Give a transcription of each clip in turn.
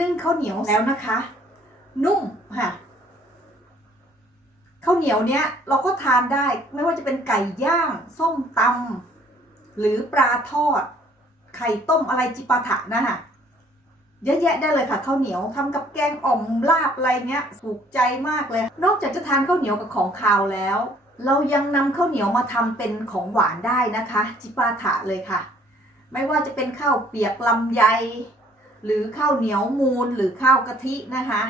นึ่งข้าวเหนียวแล้วนะคะ นุ่มค่ะข้าวเหนียวเนี้ยเราก็ทานได้ไม่ว่าจะเป็นไก่ย่าง ส้มตำหรือปลาทอด ไข่ต้มอะไรจิปาถะนะคะเยอะแยะได้เลยค่ะข้าวเหนียวทำกับแกงอ่อมลาบอะไรเนี้ยถูกใจมากเลย นอกจากจะทานข้าวเหนียวกับของคาวแล้ว เรายังนำข้าวเหนียวมาทำเป็นของหวานได้นะคะ จิปาถะเลยค่ะ ไม่ว่าจะเป็นข้าวเปียกลำไย หรือข้าวเหนียวมูนหรือข้าวกะทินะคะ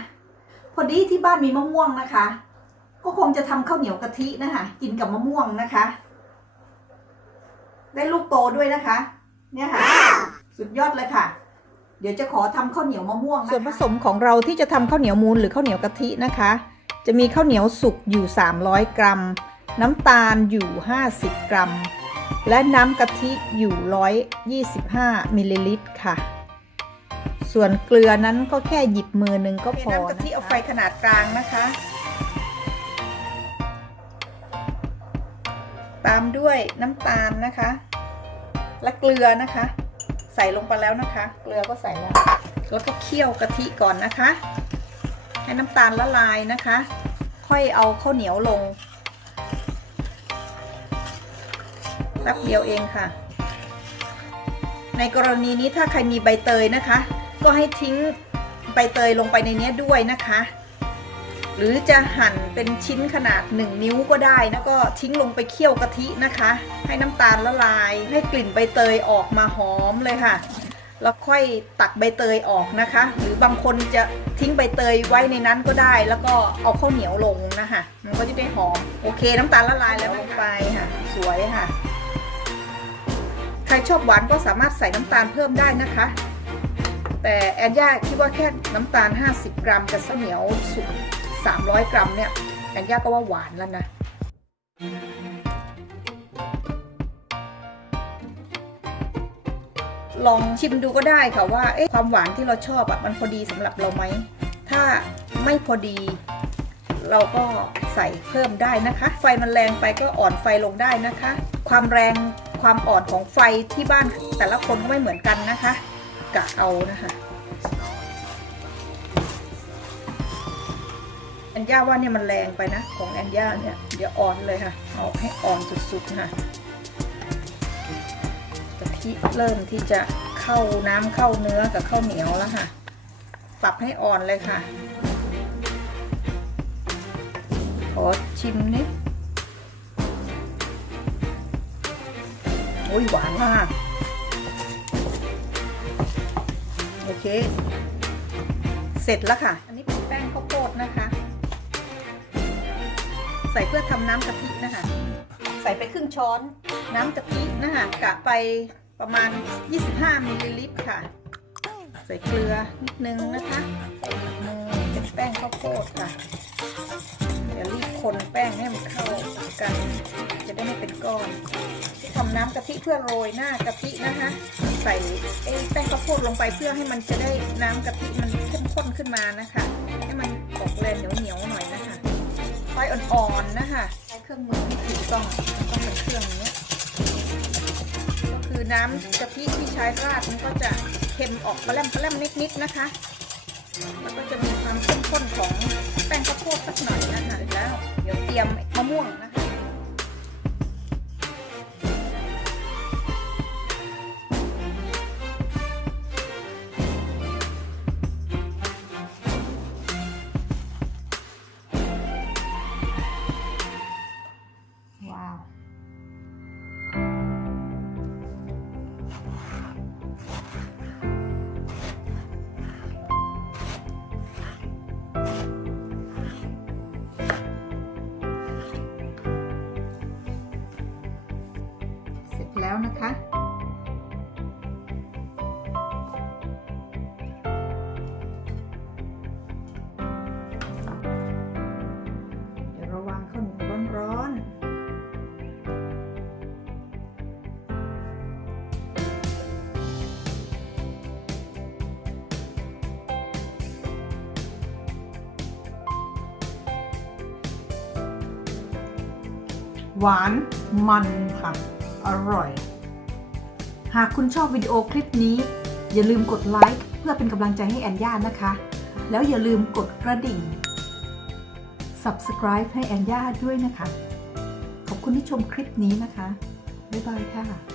พอดีที่บ้านมีมะม่วงนะคะ ก็คงจะทำข้าวเหนียวกะทินะคะ กินกับมะม่วงนะคะ ได้ลูกโตด้วยนะคะ เนี่ยค่ะ สุดยอดเลยค่ะ เดี๋ยวจะขอทำข้าวเหนียวมะม่วงะะส่วนผสมของเราที่จะทำข้าวเหนียวมูนหรือข้าวเหนียวกะทินะคะ จะมีข้าวเหนียวสุกอยู่ 300 กรัม น้ำตาลอยู่ 50 กรัมและน้ำกะทิอยู่ 125 มิลลิลิตรค่ะ ส่วนเกลือนั้นก็แค่หยิบมือหนึ่งก็พอน้ำกะทิเอาไฟขนาดกลางนะคะ ตามด้วยน้ำตาลนะคะ และเกลือนะคะ ใส่ลงไปแล้วนะคะ เกลือก็ใส่แล้วแล้วก็เคี่ยวกะทิก่อนนะคะ ให้น้ำตาลละลายนะคะ ค่อยเอาข้าวเหนียวลงแป๊บเดียวเองค่ะ ในกรณีนี้ถ้าใครมีใบเตยนะคะ ก็ให้ทิ้งใบเตยลงไปในนี้ด้วยนะคะ หรือจะหั่นเป็นชิ้นขนาด 1 นิ้วก็ได้แล้วก็ทิ้งลงไปเคี่ยวกะทินะคะ ให้น้ำตาลละลาย ให้กลิ่นใบเตยออกมาหอมเลยค่ะ แล้วค่อยตักใบเตยออกนะคะ หรือบางคนจะทิ้งใบเตยไว้ในนั้นก็ได้ แล้วก็เอาข้าวเหนียวลงนะคะ มันก็จะได้หอม โอเค น้ำตาลละลายแล้วลงไปค่ะ สวยค่ะ ใครชอบหวานก็สามารถใส่น้ำตาลเพิ่มได้นะคะ แต่แอนย่าคิดว่าแค่น้ำตาล 50 กรัมกับข้าวเหนียวสุก300 กรัมเนี่ยแอนย่าก็ว่าหวานแล้วนะลองชิมดูก็ได้ค่ะว่าเอ๊ะความหวานที่เราชอบอะมันพอดีสำหรับเราไหม ถ้าไม่พอดี เราก็ใส่เพิ่มได้นะคะ ไฟมันแรงไปก็อ่อนไฟลงได้นะคะ ความแรงความอ่อนของไฟที่บ้านแต่ละคนก็ไม่เหมือนกันนะคะ กะเอานะคะแอนย่าว่าเนี่ยมันแรงไปนะ ของแอนย่าเนี่ยเดี๋ยวอ่อนเลยค่ะ เอาให้อ่อนสุดๆค่ะกะทิเริ่มที่จะเข้าน้ำเข้าเนื้อกับข้าวเหนียวแล้วค่ะ ปรับให้อ่อนเลยค่ะขอชิมนิดโอ้ยหวานมาก เค เสร็จแล้วค่ะ อันนี้เป็นแป้งข้าวโพดนะคะ ใส่เพื่อทำน้ำกะทินะคะ ใส่ไปครึ่งช้อนน้ำกะทินะคะกะไปประมาณ 25มิลลิลิตรค่ะ ใส่เกลือนิดนึงนะคะมือเป็นแป้งข้าวโพดค่ะเดี๋ยวรีบคนแป้งให้มันเข้ากัน จะได้ไม่เป็นก้อน ทำน้ำกะทิเพื่อโรยหน้ากะทินะคะใส่แป้งข้าวโพดลงไปเพื่อให้มันจะได้น้ำกะทิมันเข้มข้นขึ้นมานะคะ ให้มันออกแรงเหนียวเหนียวๆหน่อยนะคะไฟอ่อนๆนะคะใช้เครื่องมือที่ถูกต้องต้องเป็นเครื่องนี้ก็คือน้ำกะทิที่ใช้ราดมันก็จะเค็มออกปลาแรมปลาแรมนิดๆนะคะแล้วก็จะมีความเข้มข้นของแป้งข้าวโพดสักหน่อยนะคะแล้ว เดี๋ยวเตรียมมะม่วงนะคะ แล้วนะคะ เดี๋ยวเราวางข้าวเหนียวร้อนๆหวานมันค่ะ อร่อย หากคุณชอบวิดีโอคลิปนี้ อย่าลืมกดไลค์เพื่อเป็นกำลังใจให้แอนย่านะคะ แล้วอย่าลืมกดกระดิ่ง subscribe ให้แอนย่าด้วยนะคะ ขอบคุณที่ชมคลิปนี้นะคะ บ๊ายบายค่ะ